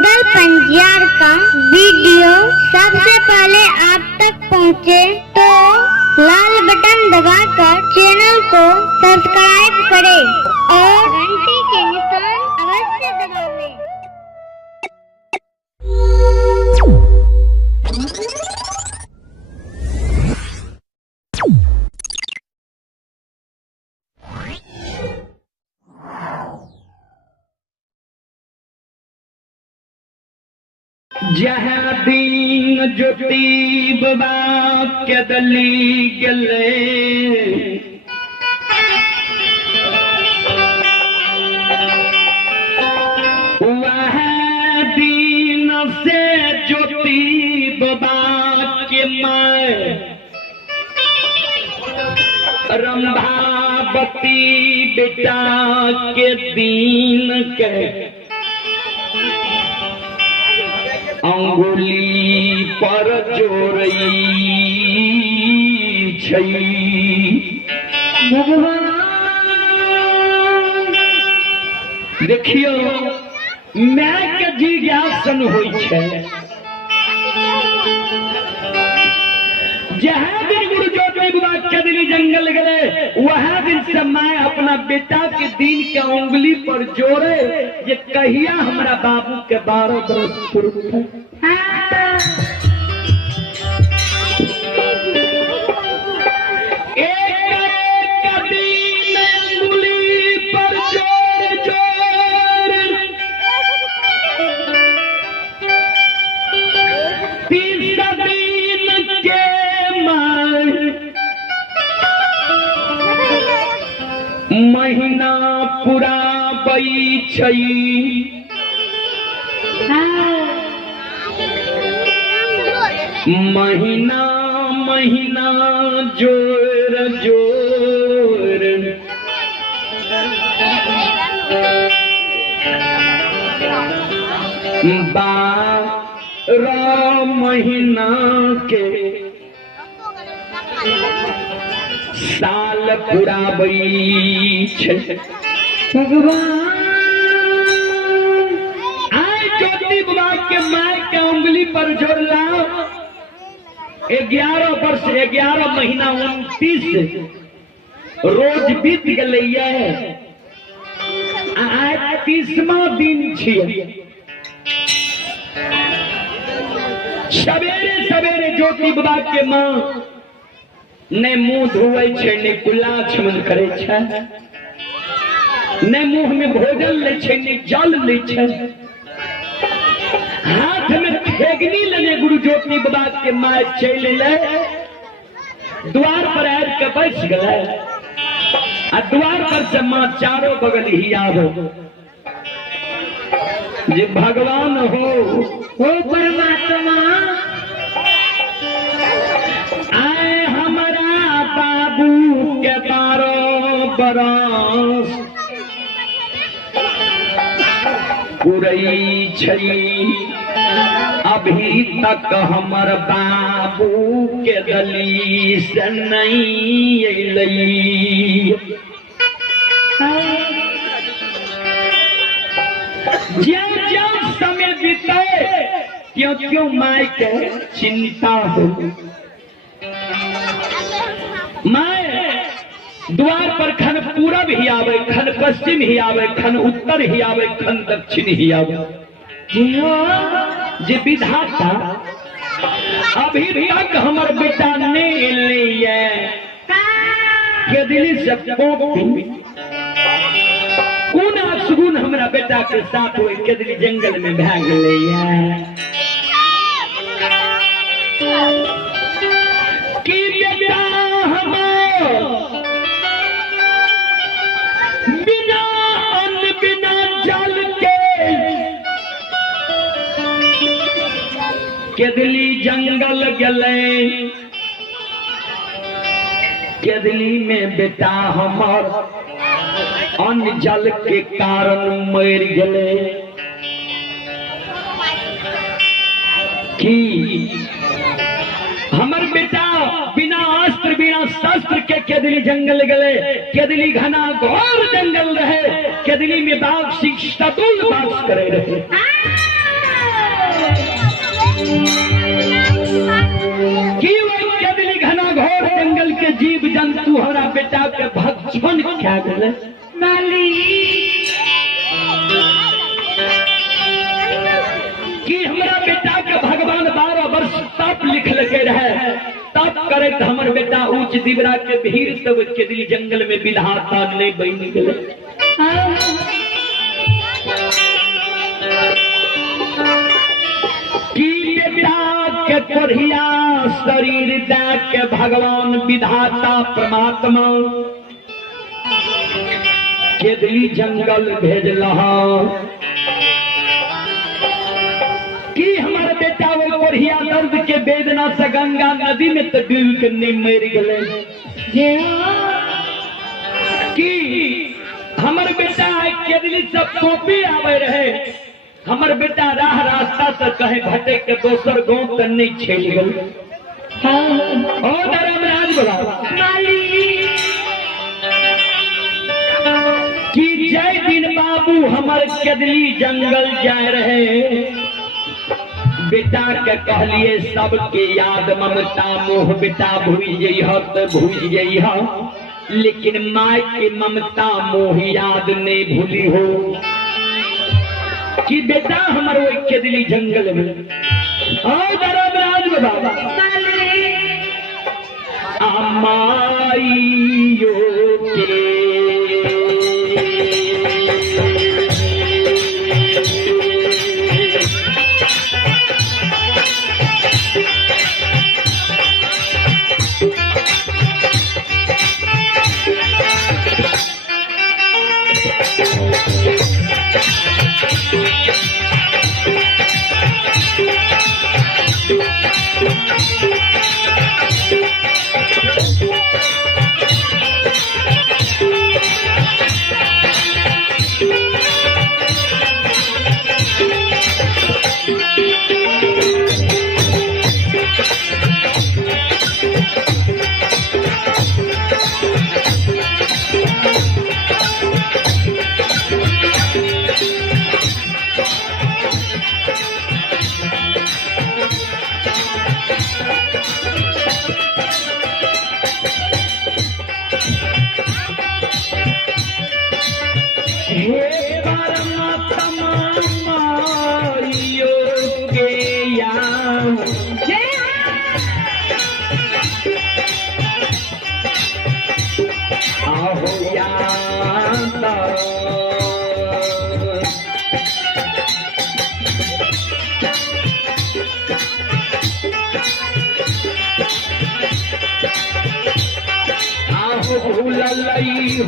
रुदल पंजियार का वीडियो सबसे पहले आप तक पहुंचे तो लाल बटन दबाकर चैनल को सब्सक्राइब करें और घंटी के निशान अवश्य दबावें। जहाँ दीन ज्योति बाबा के दली गले वह दीन से ज्योति बाबा के माए रंभावती बेटा के दीन के अंगुली पर जोरई छई भगवान। देखियो मैं के जिज्ञासन होई छे जहाँ दिन गुरु ज्योति बाबा के दिली जंगल गए वह दिन से मैं अपना बेटा के दीन के उंगली पर जोड़े ये कहिया हमारा बाबू के 12 बरस पूर्व महीना पूरा बई छई महीना महीना जोर जोर बारह महीना के साल पूरा बई छे भगवान। आय ज्योति बाबा के माय के उंगली पर जोड़ला 11 वर्ष 11 महीना 29 रोज बीत गलैया आज 30वां दिन छियै। सवेरे सवेरे ज्योति बाबा के माँ ने मुंह धोवे छे ने कुलाक्षमन करे छे ने मुंह में भोजन ले छे ने जल ले छे हाथ में ठेगनी लेने गुरु ज्योति बाबा के माय चल ले द्वार पर आर के बैठ गए आ द्वार पर से मां चारों बगल ही आवो जे भगवान हो परमात्मा आए हमारा बाबू के 12 बरस पुरई छई अभी तक हमर बाबू के गली से नहीं अइलई। ज्यों समय बीते क्यों क्यों माय के चिंता हो माय द्वार पर खन पूरब ही आवे खन पश्चिम ही आवे खन उत्तर ही आवे खन दक्षिण ही आवे जे विधाता अभी तक हमर बेटा नहीं लिए के दिली से कोना सुगुन हमरा बेटा के साथ हुए के दिली जंगल में भाग ले कि बेटा बिना अन्न बिना जल के दिली जंगल गले केदली में बेटा हमार अन्न जल के कारण मर गले कि हमर बेटा बिना अस्त्र बिना शस्त्र के केदली जंगल गले केदली घना घोर जंगल रहे केदली में बाघ सिंह सतुल वास करे रहे कि वही केदली घना घोर जंगल के जीव जंतु हमारा बेटा के भक्षण क्या गए कि हमारा बेटा के भगवान 12 वर्ष तप लिख लगे रहे, तप करे तो हमारे बेटा ऊंच दिवरा के भीड़ तब केदली जंगल में विधाता नहीं बन गए। के कोढ़िया शरीर दे के भगवान विधाता परमात्मा केदली जंगल भेजला कि हमारे बेटा वो कोढ़िया दर्द के वेदना से गंगा नदी में तो डूब के नहीं मर गए कि हमारे बेटा केदली सब कॉपी आवे रहे, हमर बेटा राह रास्ता से कहे भटे के दोसर गांव तक नहीं छेल गल। ओ धर्मराज बोला कि जय दिन बाबू हमर केदली जंगल जाए रहे, बेटा के कहलिए सबके याद ममता मोह बेटा भूल जइह तो भूल जइह, लेकिन माय के ममता मोह याद नहीं भूली हो कि बेटा हमारे वो केदली जंगल में धर्मराज बाबा अमाइयो के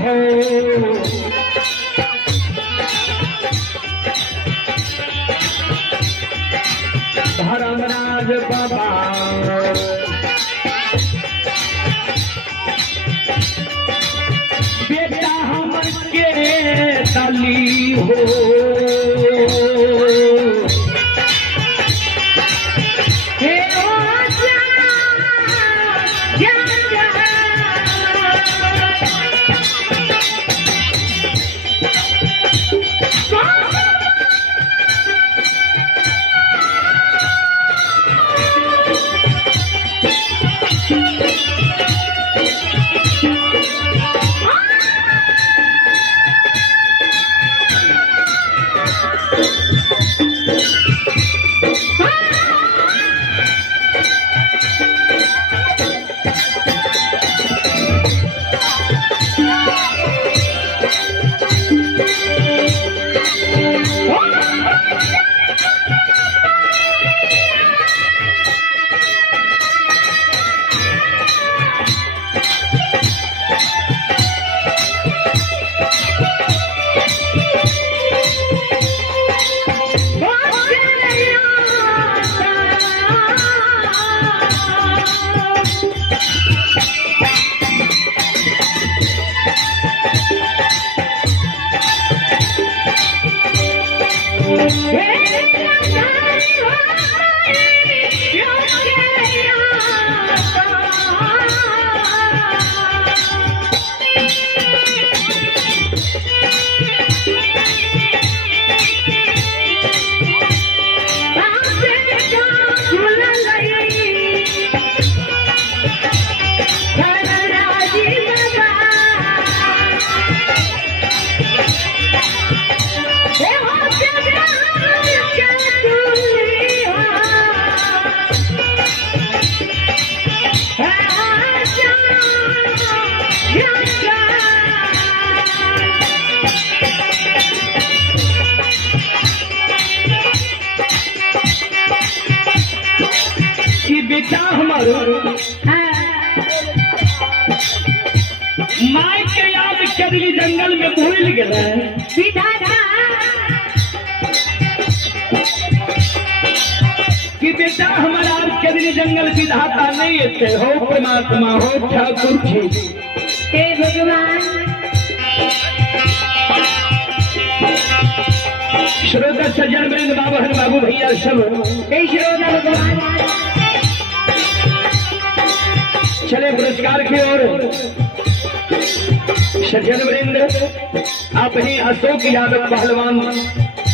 हो धर्मराज बाबा बेटा हमर के दली हो माई के याद कदली जंगल में भूल गए कि बेटा हमारा कदली जंगल विधाता नहीं थे, हो परमात्मा हो ठाकुर जी हे भगवान। श्रोता सज्जन वृंद बाबू बाबू भैया सब हे श्रोता भगवान। चले पुरस्कार की ओर। सज्जन वृंद आप ही अशोक यादव पहलवान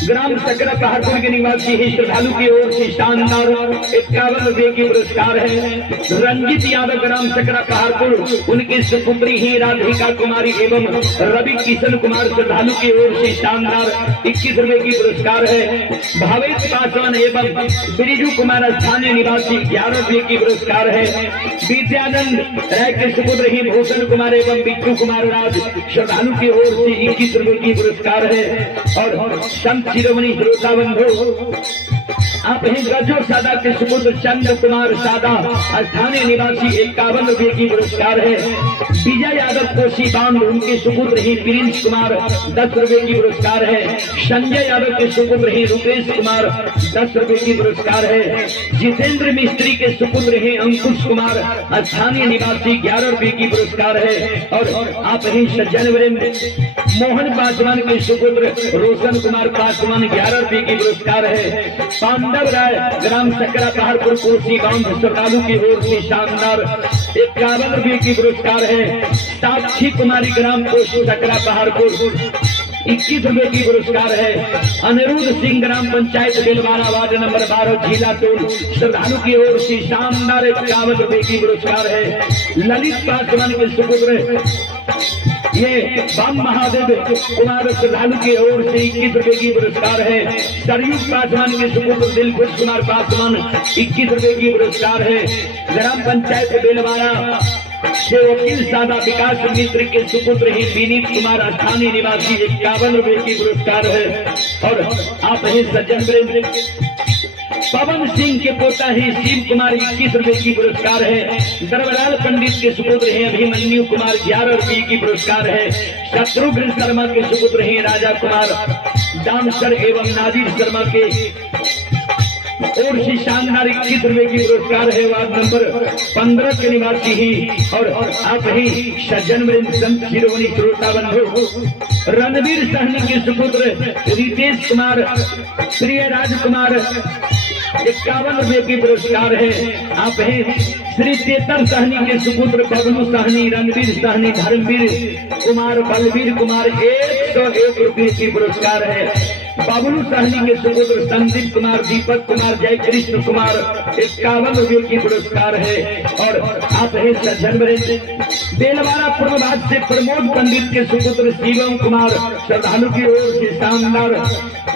ग्राम सकरा पहाड़पुर के निवासी ही श्रद्धालु की ओर से शानदार 51 रुपये की पुरस्कार है। रंजित यादव ग्राम सकरा पहाड़पुर उनकी सुपुत्री ही राधिका कुमारी एवं रवि किशन कुमार श्रद्धालु की ओर से शानदार 21 रुपये की पुरस्कार है। भावेश पासवान एवं बिरजू कुमार स्थानीय निवासी 11 रुपये की पुरस्कार है। विद्यानंद राय के सुपुत्र ही भूषण कुमार एवं बिट्टू कुमार राज श्रद्धालु की ओर से 21 रुपये की पुरस्कार है। और संत शिरोमणि श्रोता बंधु आप हैं गजो सादा के सुपुत्र चंद्र कुमार सादा स्थानीय निवासी 51 रुपये की पुरस्कार है। विजय यादव कोसी बांध उनके सुपुत्र ही प्रिंस कुमार 10 रुपये की पुरस्कार है। संजय यादव के सुपुत्र ही रुपेश कुमार 10 रुपये की पुरस्कार है। जितेंद्र मिस्त्री के सुपुत्र ही अंकुश कुमार स्थानीय निवासी 11 रुपये की पुरस्कार है। और आप ही सज्जन वृंद मोहन पासवान के सुपुत्र रोशन कुमार पासवान 11 रुपये की पुरस्कार है। पांडव राय ग्राम सकरा पहाड़पुर कोसी बांध श्रद्धालु की ओर से शानदार 51 रुपये की पुरस्कार है। साक्षी कुमारी ग्राम कोसी सकरा पहाड़पुर 21 रुपये की पुरस्कार है। अनिरुद्ध सिंह ग्राम पंचायत बेलवाड़ा वार्ड नंबर 12 झीला टोल श्रद्धालु की ओर से शानदार 51 रुपये की पुरस्कार है। ललित पासवान के सुपुत्र ये बम महादेव कुमार श्रद्धालु की ओर से 21 रुपये की पुरस्कार है। सरयुग पासवान के सुपुत्र दिलखुश कुमार पासवान 21 रुपये की पुरस्कार है। ग्राम पंचायत बेलवाड़ा से वकील सादा विकास मित्र के सुपुत्र ही विनीत कुमार स्थानीय निवासी 51 रुपये की पुरस्कार है। और आप हैं सज्जन वृंद पवन सिंह के पोता ही शिव कुमार 21 रुपये की पुरस्कार है। दरबार पंडित के सुपुत्र हैं अभिमन्यु कुमार 11 रुपये की पुरस्कार है। शत्रुघ्न शर्मा के सुपुत्र हैं राजा कुमार डांसर एवं नाजिर शर्मा के और से शानदार 21 रुपये की पुरस्कार है। वार्ड नंबर 15 के निवासी ही और आप ही सज्जन वृंद संत शिरोमणि श्रोता बंधु रणवीर सहनी के सुपुत्र रितेश कुमार प्रिय राजकुमार 51 रुपये की पुरस्कार है। आप हैं श्री चेतन सहनी के सुपुत्र बबलू सहनी रणवीर सहनी धर्मवीर कुमार बलवीर कुमार 101 रुपये की पुरस्कार है। बबलू सहनी के सुपुत्र संदीप कुमार दीपक कुमार जय कृष्ण कुमार 51 रुपये की पुरस्कार है। और आप हैं सज्जन वृंद बेलवाड़ा पूर्वभाग से प्रमोद पंडित के सुपुत्र शिवम कुमार श्रद्धालु की ओर से शानदार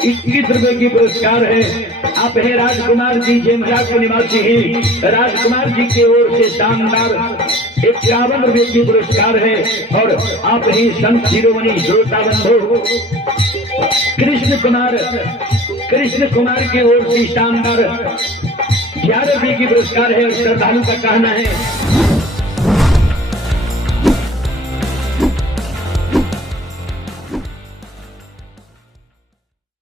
21 रुपये की पुरस्कार है। आप हैं राजकुमार जी जेमरा के निवासी ही राजकुमार जी की ओर से शानदार 51 रुपये की पुरस्कार है। और आप ही संत शिरोमणि श्रोता बंधु कृष्ण कुमार की ओर से शानदार 11 रुपये की पुरस्कार है। श्रद्धालु का कहना है